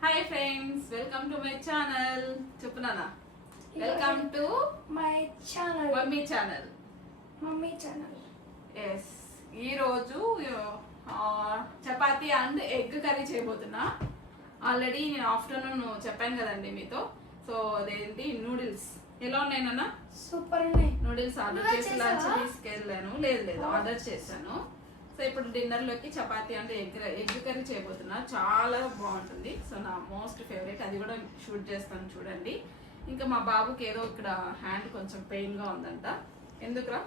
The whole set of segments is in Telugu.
Hi friends, welcome to my channel. చెప్పు నాన్న. Welcome to my channel mummy channel. Yes, ఈరోజు చపాతీ అండ్ ఎగ్ కర్రీ చేయబోతున్నా. ఆల్రెడీ నేను ఆఫ్టర్నూన్ చెప్పాను కదండి మీతో. సో అదేంటి నూడిల్స్ ఎలా ఉన్నాయి నాన్న? సూపర్ ఉన్నాయి. నూడిల్స్ ఆర్డర్ చేసి లంచ్ తీసుకెళ్ళాను. లేదు ఆర్డర్ చేశాను. సో ఇప్పుడు డిన్నర్ లోకి చపాతీ అంటే ఎగ్ కర్రీ చేయబోతున్నా. చాలా బాగుంటుంది. సో నా మోస్ట్ ఫేవరెట్. అది కూడా షూట్ చేస్తాను చూడండి. ఇంకా మా బాబుకి ఏదో ఇక్కడ హ్యాండ్ కొంచెం పెయిన్ గా ఉందంట. ఎందుకురా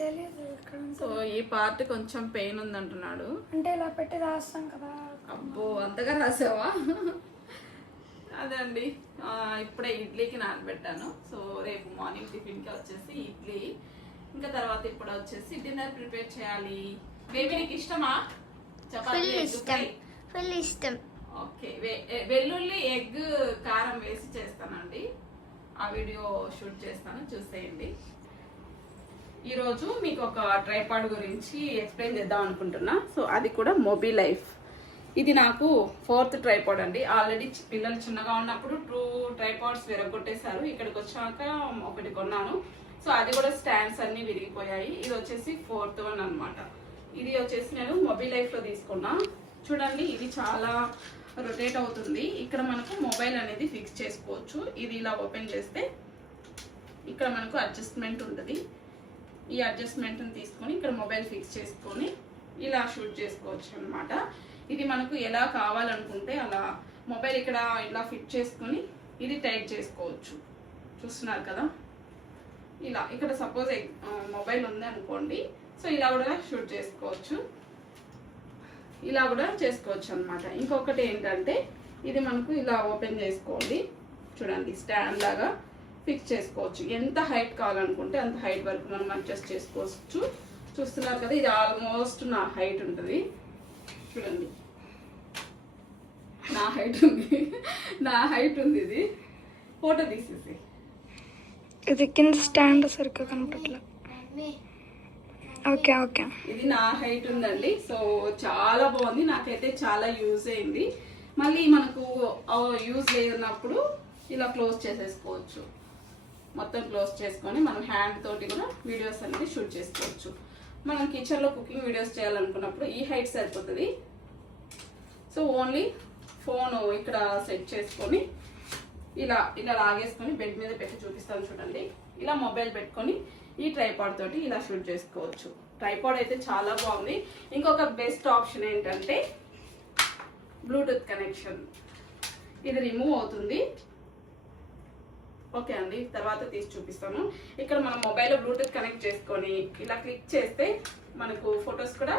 తెలియదు. సో ఈ పార్ట్ కొంచెం పెయిన్ ఉందంటున్నాడు. అంటే ఇలా పెట్టి రాస్తాం కదా. అబ్బో, అంతగా రాసావా? అదండి, ఇప్పుడే ఇడ్లీకి నానబెట్టాను. సో రేపు మార్నింగ్ టిఫిన్కి వచ్చేసి ఇడ్లీ, ఇంకా తర్వాత ఇప్పుడు వచ్చేసి డిన్నర్ ప్రిపేర్ చేయాలి. బేబీ నీకు ఇష్టమా చపాతీ? ఫుల్ ఇష్టం. ఓకే, వెల్లుల్లి ఎగ్ కారం వేసి చేస్తానండి. ఆ వీడియో షూట్ చేస్తాను, చూసేయండి. ఈరోజు మీకు ఒక ట్రైపాడ్ గురించి ఎక్స్ప్లెయిన్ చేద్దాం అనుకుంటున్నా. సో అది కూడా మొబీ లైఫ్. ఇది నాకు 4th ట్రైపాడ్ అండి. ఆల్రెడీ పిల్లలు చిన్నగా ఉన్నప్పుడు 2 ట్రైపాడ్స్ విరగొట్టేశారు. ఇక్కడికి వచ్చాక ఒకటి కొన్నాను. సో అది కూడా స్టాండ్స్ అన్ని విరిగిపోయాయి. ఇది వచ్చేసి 4th వన్ అనమాట. ఇది వచ్చేసి నేను మొబైల్ లైఫ్ లో తీసుకున్నా. చూడండి, ఇది చాలా రొటేట్ అవుతుంది. ఇక్కడ మనకు మొబైల్ అనేది ఫిక్స్ చేసుకోవచ్చు. ఇది ఇలా ఓపెన్ చేస్తే ఇక్కడ మనకు అడ్జస్ట్మెంట్ ఉంటుంది. ఈ అడ్జస్ట్మెంట్ని తీసుకొని ఇక్కడ మొబైల్ ఫిక్స్ చేసుకొని ఇలా షూట్ చేసుకోవచ్చు అనమాట. ఇది మనకు ఎలా కావాలనుకుంటే అలా మొబైల్ ఇక్కడ ఇలా ఫిట్ చేసుకొని ఇది టైట్ చేసుకోవచ్చు. చూస్తున్నారు కదా, ఇలా ఇక్కడ సపోజ్ మొబైల్ ఉంది అనుకోండి. సో ఇలా కూడా షూట్ చేసుకోవచ్చు, ఇలా కూడా చేసుకోవచ్చు అనమాట. ఇంకొకటి ఏంటంటే ఇది మనకు ఇలా ఓపెన్ చేసుకోండి. చూడండి, స్టాండ్ లాగా ఫిక్స్ చేసుకోవచ్చు. ఎంత హైట్ కావాలనుకుంటే అంత హైట్ వరకు మనం అడ్జస్ట్ చేసుకోవచ్చు. చూస్తున్నారు కదా, ఇది ఆల్మోస్ట్ నా హైట్ ఉంటుంది. చూడండి, నా హైట్ ఉంది. ఇది ఫోటో తీసేసి ఇది కింద స్టాండ్ సరిగ్గా కనపడట్లేదు. ఓకే ఓకే, ఇది నా హైట్ ఉందండి. సో చాలా బాగుంది, నాకైతే చాలా యూజ్ అయింది. మళ్ళీ మనకు యూజ్ లేనప్పుడు ఇలా క్లోజ్ చేసేసుకోవచ్చు. మొత్తం క్లోజ్ చేసుకొని మనం హ్యాండ్ తోటి కూడా వీడియోస్ అనేది షూట్ చేసుకోవచ్చు. మనం కిచెన్లో కుకింగ్ వీడియోస్ చేయాలనుకున్నప్పుడు ఈ హైట్ సరిపోతుంది. సో ఓన్లీ ఫోన్ ఇక్కడ సెట్ చేసుకొని ఇలా లాగేసుకొని బెడ్ మీద పెట్టి చూపిస్తాను చూడండి. ఇలా మొబైల్ పెట్టుకొని ఈ ట్రైపాడ్ తోటి ఇలా షూట్ చేసుకోవచ్చు. ట్రైపాడ్ అయితే చాలా బాగుంది. ఇంకొక బెస్ట్ ఆప్షన్ ఏంటంటే బ్లూటూత్ కనెక్షన్. ఇది రిమూవ్ అవుతుంది. ఓకే అండి, తర్వాత తీసి చూపిస్తాను. ఇక్కడ మనం మొబైల్లో బ్లూటూత్ కనెక్ట్ చేసుకొని ఇలా క్లిక్ చేస్తే మనకు ఫొటోస్ కూడా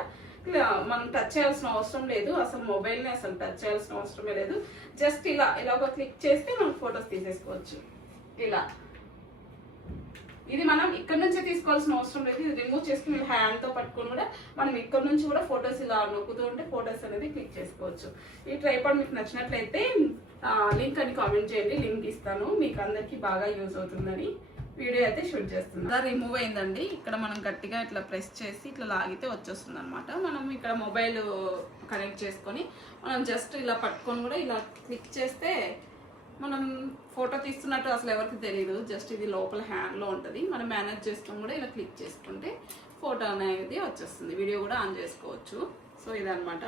మనం టచ్ చేయాల్సిన అవసరం లేదు. అసలు మొబైల్ని అసలు టచ్ చేయాల్సిన అవసరమే లేదు. జస్ట్ ఇలా ఒక క్లిక్ చేస్తే మనం ఫొటోస్ తీసేసుకోవచ్చు. ఇలా ఇది మనం ఇక్కడ నుంచే తీసుకోవాల్సిన అవసరం లేదు. ఇది రిమూవ్ చేసుకుని హ్యాండ్తో పట్టుకొని కూడా మనం ఇక్కడ నుంచి కూడా ఫొటోస్ ఇలా నొక్కుతూ ఉంటే ఫొటోస్ అనేది క్లిక్ చేసుకోవచ్చు. ఈ ట్రైపాడ్ మీకు నచ్చినట్లయితే లింక్ అని కామెంట్ చేయండి, లింక్ ఇస్తాను. మీకు అందరికీ బాగా యూజ్ అవుతుందని వీడియో అయితే షూట్ చేస్తున్నాను. అలా రిమూవ్ అయిందండి. ఇక్కడ మనం గట్టిగా ఇట్లా ప్రెస్ చేసి ఇట్లా లాగితే వచ్చేస్తుంది అనమాట. మనం ఇక్కడ మొబైల్ కనెక్ట్ చేసుకొని మనం జస్ట్ ఇలా పట్టుకొని కూడా ఇలా క్లిక్ చేస్తే మనం ఫోటో తీస్తున్నట్టు అసలు ఎవరికి తెలియదు. జస్ట్ ఇది లోపల హ్యాండ్లో ఉంటుంది. మనం మేనేజ్ చేసుకొని కూడా ఇలా క్లిక్ చేసుకుంటే ఫోటో అనేది వచ్చేస్తుంది. వీడియో కూడా ఆన్ చేసుకోవచ్చు. సో ఇదనమాట.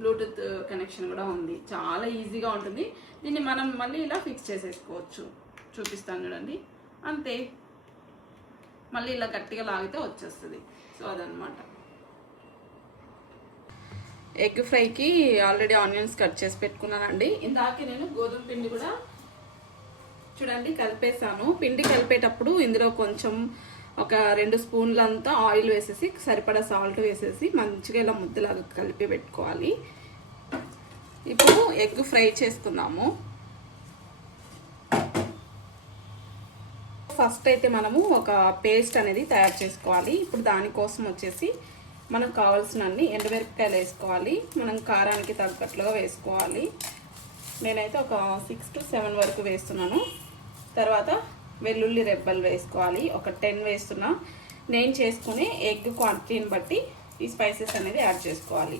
బ్లూటూత్ కనెక్షన్ కూడా ఉంది. చాలా ఈజీగా ఉంటుంది. దీన్ని మనం మళ్ళీ ఇలా ఫిక్స్ చేసేసుకోవచ్చు. చూపిస్తాను చూడండి, అంతే. మళ్ళీ ఇలా గట్టిగా లాగితే వచ్చేస్తుంది. సో అదనమాట. ఎగ్ ఫ్రైకి ఆల్రెడీ ఆనియన్స్ కట్ చేసి పెట్టుకున్నానండి. ఇందాకే నేను గోధుమ పిండి కూడా చూడండి కలిపేసాను. పిండి కలిపేటప్పుడు ఇందులో కొంచెం ఒక 2 స్పూన్లంతా ఆయిల్ వేసేసి సరిపడా సాల్ట్ వేసేసి మంచిగా ఇలా ముద్దలాగా కలిపి పెట్టుకోవాలి. ఇప్పుడు ఎగ్ ఫ్రై చేసుకుందాము. ఫస్ట్ అయితే మనము ఒక పేస్ట్ అనేది తయారు చేసుకోవాలి. ఇప్పుడు దానికోసం వచ్చేసి మనకు కావాల్సినన్ని ఎండుమిరపకాయలు వేసుకోవాలి. మనం కారానికి తగ్గట్లుగా వేసుకోవాలి. నేనైతే ఒక 6 to 7 వరకు వేస్తున్నాను. తర్వాత వెల్లుల్లి రెబ్బలు వేసుకోవాలి. ఒక 10 వేస్తున్నా. నేను చేసుకునే ఎగ్ క్వాంటిటీని బట్టి ఈ స్పైసెస్ అనేది యాడ్ చేసుకోవాలి.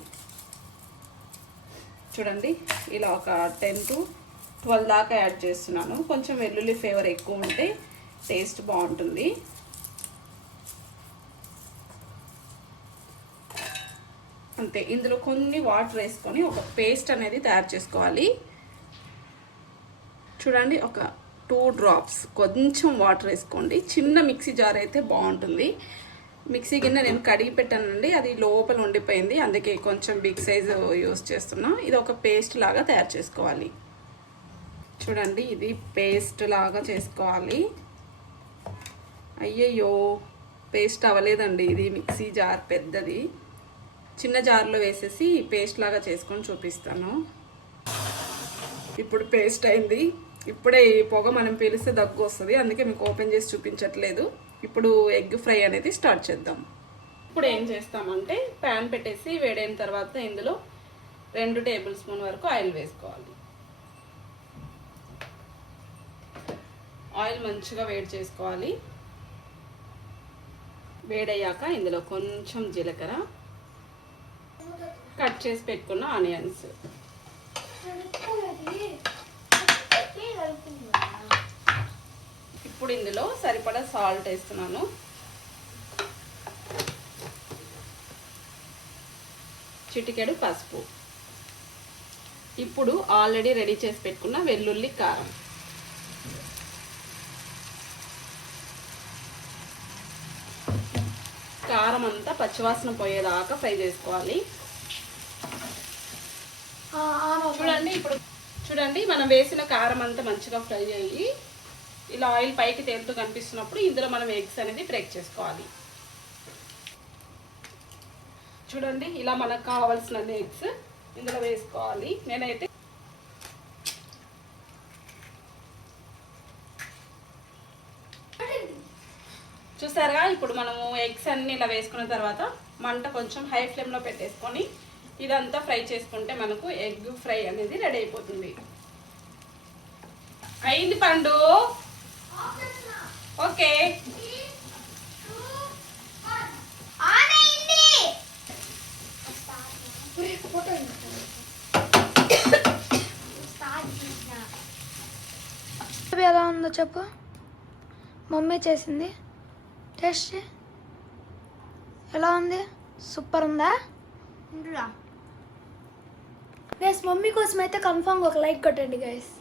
చూడండి ఇలా ఒక 10 to 12 దాకా యాడ్ చేస్తున్నాను. కొంచెం వెల్లుల్లి ఫ్లేవర్ ఎక్కువ ఉంటే టేస్ట్ బాగుంటుంది. అంతే. ఇందులో కొన్ని వాటర్ వేసుకొని ఒక పేస్ట్ అనేది తయారు చేసుకోవాలి. చూడండి ఒక 2 drops కొంచెం వాటర్ వేసుకోండి. చిన్న మిక్సీ జార్ అయితే బాగుంటుంది. మిక్సీ గిన్నె నేను కడిగి పెట్టానండి, అది లోపల ఉండిపోయింది, అందుకే కొంచెం బిగ్ సైజు యూస్ చేస్తున్నా. ఇది ఒక పేస్ట్ లాగా తయారు చేసుకోవాలి. చూడండి ఇది పేస్ట్ లాగా చేసుకోవాలి. అయ్యయ్యో పేస్ట్ అవ్వలేదండి, ఇది మిక్సీ జార్ పెద్దది. చిన్న జార్లో వేసేసి పేస్ట్ లాగా చేసుకొని చూపిస్తాను. ఇప్పుడు పేస్ట్ అయింది. ఇప్పుడే ఈ పొగ మనం పీలిస్తే దగ్గు వస్తుంది, అందుకే మీకు ఓపెన్ చేసి చూపించట్లేదు. ఇప్పుడు ఎగ్ ఫ్రై అనేది స్టార్ట్ చేద్దాం. ఇప్పుడు ఏం చేస్తామంటే ప్యాన్ పెట్టేసి వేడైన తర్వాత ఇందులో 2 tablespoon వరకు ఆయిల్ వేసుకోవాలి. ఆయిల్ మంచిగా వేడి చేసుకోవాలి. వేడయ్యాక ఇందులో కొంచెం జీలకర్ర, కట్ చేసి పెట్టుకున్న ఆనియన్స్, ఇప్పుడు ఇందులో సరిపడా సాల్ట్ వేస్తున్నాను. చిటికెడు పసుపు. ఇప్పుడు ఆల్రెడీ రెడీ చేసి పెట్టుకున్న వెల్లుల్లి కారం, కారం అంతా పచ్చివాసన పోయేదాకా ఫ్రై చేసుకోవాలి. చూడండి మనం వేసిన కారం అంతా మంచిగా ఫ్రై అయ్యి ఇలా ఆయిల్ పైకి తేలుతూ కనిపిస్తున్నప్పుడు ఇందులో మనం ఎగ్స్ అనేది బ్రేక్ చేసుకోవాలి. చూడండి ఇలా మనకు కావాల్సిన ఎగ్స్ ఇందులో వేసుకోవాలి. నేనైతే చూసారుగా, ఇప్పుడు మనము ఎగ్స్ అన్ని ఇలా వేసుకున్న తర్వాత మంట కొంచెం హై ఫ్లేమ్లో పెట్టేసుకొని ఇదంతా ఫ్రై చేసుకుంటే మనకు ఎగ్ ఫ్రై అనేది రెడీ అయిపోతుంది. అయింది పండు. ఓకే ఎలా ఉందో చెప్పు. మమ్మీ చేసింది, టేస్ట్ ఎలా ఉంది? సూపర్ ఉందా? గైస్ మమ్మీ కోసం అయితే కన్ఫామ్గా ఒక లైక్ కొట్టండి గైస్.